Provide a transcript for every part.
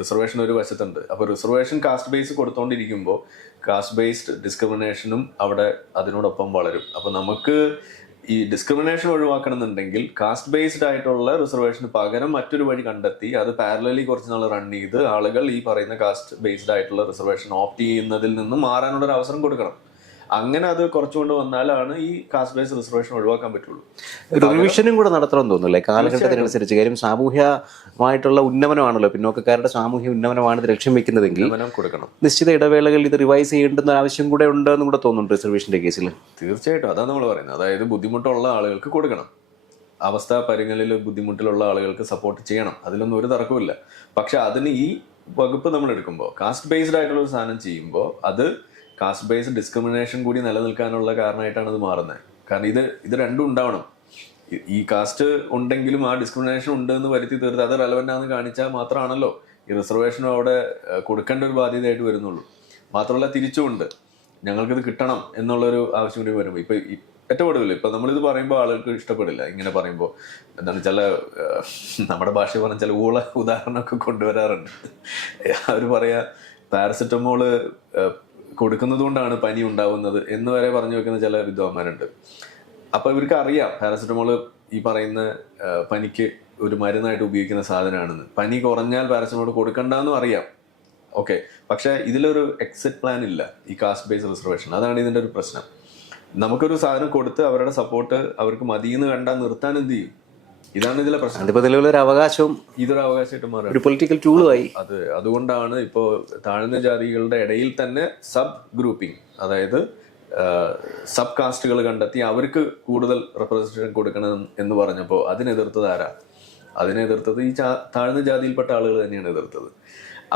Reservation ഒരു വശത്തുണ്ട്. അപ്പോൾ റിസർവേഷൻ കാസ്റ്റ് ബേസ് കൊടുത്തോണ്ടിരിക്കുമ്പോൾ കാസ്റ്റ് ബേസ്ഡ് ഡിസ്ക്രിമിനേഷനും അവിടെ അതിനോടൊപ്പം വളരും. അപ്പോൾ നമുക്ക് ഈ ഡിസ്ക്രിമിനേഷൻ ഒഴിവാക്കണമെന്നുണ്ടെങ്കിൽ കാസ്റ്റ് ബേസ്ഡ് ആയിട്ടുള്ള റിസർവേഷന് പകരം മറ്റൊരു വഴി കണ്ടെത്തി അത് പാരലലി കുറച്ച് നാൾ റൺ ചെയ്ത് ആളുകൾ ഈ പറയുന്ന കാസ്റ്റ് ബേസ്ഡ് ആയിട്ടുള്ള റിസർവേഷൻ ഓപ്റ്റ് ചെയ്യുന്നതിൽ നിന്നും മാറാനുള്ള ഒരു അവസരം കൊടുക്കണം. അങ്ങനെ അത് കുറച്ചുകൊണ്ട് വന്നാലാണ് ഈ കാസ്റ്റ് ബേസ്ഡ് റിസർവേഷൻ ഒഴിവാക്കാൻ പറ്റുള്ളൂ. റിവിഷനും കൂടെ നടത്തണമെന്ന് തോന്നുന്നില്ലേ കാലഘട്ടത്തിനനുസരിച്ച്? കാര്യം സാമൂഹ്യമായിട്ടുള്ള ഉന്നമനമാണല്ലോ, പിന്നോക്കക്കാരുടെ സാമൂഹ്യ ഉന്നമനമാണ് ഇത് ലക്ഷ്യം വെക്കുന്നതെങ്കിൽ കൊടുക്കണം. നിശ്ചിത ഇടവേളകളിൽ ഇത് റിവൈസ് ചെയ്യേണ്ടുന്ന ആവശ്യം കൂടെ ഉണ്ടെന്ന് കൂടെ തോന്നുന്നുണ്ട് റിസർവേഷന്റെ കേസിൽ. തീർച്ചയായിട്ടും അതാണ് നമ്മൾ പറയുന്നത്. അതായത് ബുദ്ധിമുട്ടുള്ള ആളുകൾക്ക് കൊടുക്കണം, അവസ്ഥ പരിങ്ങളിൽ ബുദ്ധിമുട്ടിലുള്ള ആളുകൾക്ക് സപ്പോർട്ട് ചെയ്യണം, അതിലൊന്നും ഒരു തർക്കമില്ല. പക്ഷെ അതിന് ഈ വകുപ്പ് നമ്മൾ എടുക്കുമ്പോൾ കാസ്റ്റ് ബേസ്ഡ് ആയിട്ടുള്ള ഒരു സാധനം ചെയ്യുമ്പോൾ അത് കാസ്റ്റ് ബേസ്ഡ് ഡിസ്ക്രിമിനേഷൻ കൂടി നിലനിൽക്കാനുള്ള കാരണമായിട്ടാണ് ഇത് മാറുന്നത്. കാരണം ഇത് രണ്ടും ഉണ്ടാവണം. ഈ കാസ്റ്റ് ഉണ്ടെങ്കിലും ആ ഡിസ്ക്രിമിനേഷൻ ഉണ്ട് എന്ന് വരുത്തി തീർത്ത് അത് റെലവൻ്റ് ആണെന്ന് കാണിച്ചാൽ മാത്രമാണല്ലോ ഈ റിസർവേഷനും അവിടെ കൊടുക്കേണ്ട ഒരു ബാധ്യതയായിട്ട് വരുന്നുള്ളൂ. മാത്രമല്ല തിരിച്ചുകൊണ്ട് ഞങ്ങൾക്കിത് കിട്ടണം എന്നുള്ളൊരു ആവശ്യം കൂടി വരുമ്പോൾ ഇപ്പം ഏറ്റവും ഒടുവില്ല ഇപ്പം നമ്മളിത് പറയുമ്പോൾ ആളുകൾക്ക് ഇഷ്ടപ്പെടില്ല. ഇങ്ങനെ പറയുമ്പോൾ എന്താണ് ചില നമ്മുടെ ഭാഷ പറഞ്ഞ ചില ഉദാഹരണമൊക്കെ കൊണ്ടുവരാറുണ്ട്. അവർ പറയാ പാരസെറ്റമോള് കൊടുക്കുന്നത് കൊണ്ടാണ് പനി ഉണ്ടാവുന്നത് എന്ന് വരെ പറഞ്ഞു വെക്കുന്ന ചില വിദ്വാന്മാരുണ്ട്. അപ്പോൾ ഇവർക്ക് അറിയാം പാരസെറ്റമോള് ഈ പറയുന്ന പനിക്ക് ഒരു മരുന്നായിട്ട് ഉപയോഗിക്കുന്ന സാധനമാണെന്ന്. പനി കുറഞ്ഞാൽ പാരസെറ്റമോൾ കൊടുക്കണ്ടെന്നും അറിയാം. ഓക്കെ, പക്ഷേ ഇതിലൊരു എക്സിറ്റ് പ്ലാൻ ഇല്ല ഈ കാസ്റ്റ് ബേസ്ഡ് റിസർവേഷൻ. അതാണ് ഇതിൻ്റെ ഒരു പ്രശ്നം. നമുക്കൊരു സാധനം കൊടുത്ത് അവരുടെ സപ്പോർട്ട് അവർക്ക് മതിയെന്ന് കണ്ടാൽ നിർത്താൻ എന്ത് ചെയ്യും? ഇതാണ് ഇതിലെ പ്രശ്നം. അതിപ്പോ നിലവിലൊരു അവകാശവും ഇതൊരു അവകാശമായിട്ട് മാറും, ഒരു പൊളിറ്റിക്കൽ ടൂളുമായി. അതുകൊണ്ടാണ് ഇപ്പോൾ താഴ്ന്ന ജാതികളുടെ ഇടയിൽ തന്നെ സബ് ഗ്രൂപ്പിംഗ്, അതായത് സബ് കാസ്റ്റുകൾ കണ്ടെത്തി അവർക്ക് കൂടുതൽ റെപ്രസെന്റേഷൻ കൊടുക്കണം എന്ന് പറഞ്ഞപ്പോൾ അതിനെതിർത്തത് ആരാ? അതിനെതിർത്തത് ഈ താഴ്ന്ന ജാതിയിൽപ്പെട്ട ആളുകൾ തന്നെയാണ് എതിർത്തത്.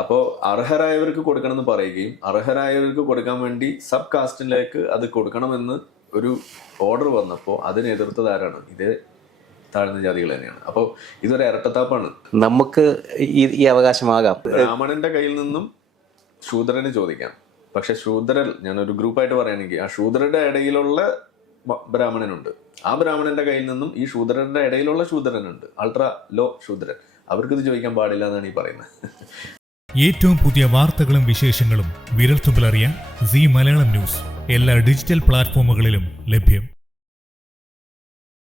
അപ്പോൾ അർഹരായവർക്ക് കൊടുക്കണമെന്ന് പറയുകയും അർഹരായവർക്ക് കൊടുക്കാൻ വേണ്ടി സബ് കാസ്റ്റിലേക്ക് അത് കൊടുക്കണമെന്ന് ഒരു ഓർഡർ വന്നപ്പോൾ അതിനെതിർത്തത് ആരാണ്? ഇതേ താഴ്ന്ന ജാതികൾ തന്നെയാണ്. അപ്പോൾ ഇതൊരു ഇരട്ടത്താപ്പാണ്. നമുക്ക് ഈ അവകാശമാകാം. ബ്രാഹ്മണന്റെ കയ്യിൽ നിന്നും ശൂദ്രന് ചോദിക്കാം. പക്ഷെ ശൂദ്രൻ, ഞാനൊരു ഗ്രൂപ്പായിട്ട് പറയുകയാണെങ്കിൽ ആ ശൂദ്രന്റെ ഇടയിലുള്ള ബ്രാഹ്മണനുണ്ട്, ആ ബ്രാഹ്മണന്റെ കയ്യിൽ നിന്നും ഈ ശൂദ്രന്റെ ഇടയിലുള്ള ശൂദ്രനുണ്ട്, അൾട്രാ ലോ ശൂദ്രൻ. അവർക്കിത് ചോദിക്കാൻ പാടില്ല എന്നാണ് ഈ പറയുന്നത്. ഏറ്റവും പുതിയ വാർത്തകളും വിശേഷങ്ങളും വിരൽത്തുമ്പിലറിയാൻ സീ മലയാളം ന്യൂസ് എല്ലാ ഡിജിറ്റൽ പ്ലാറ്റ്ഫോമുകളിലും ലഭ്യം.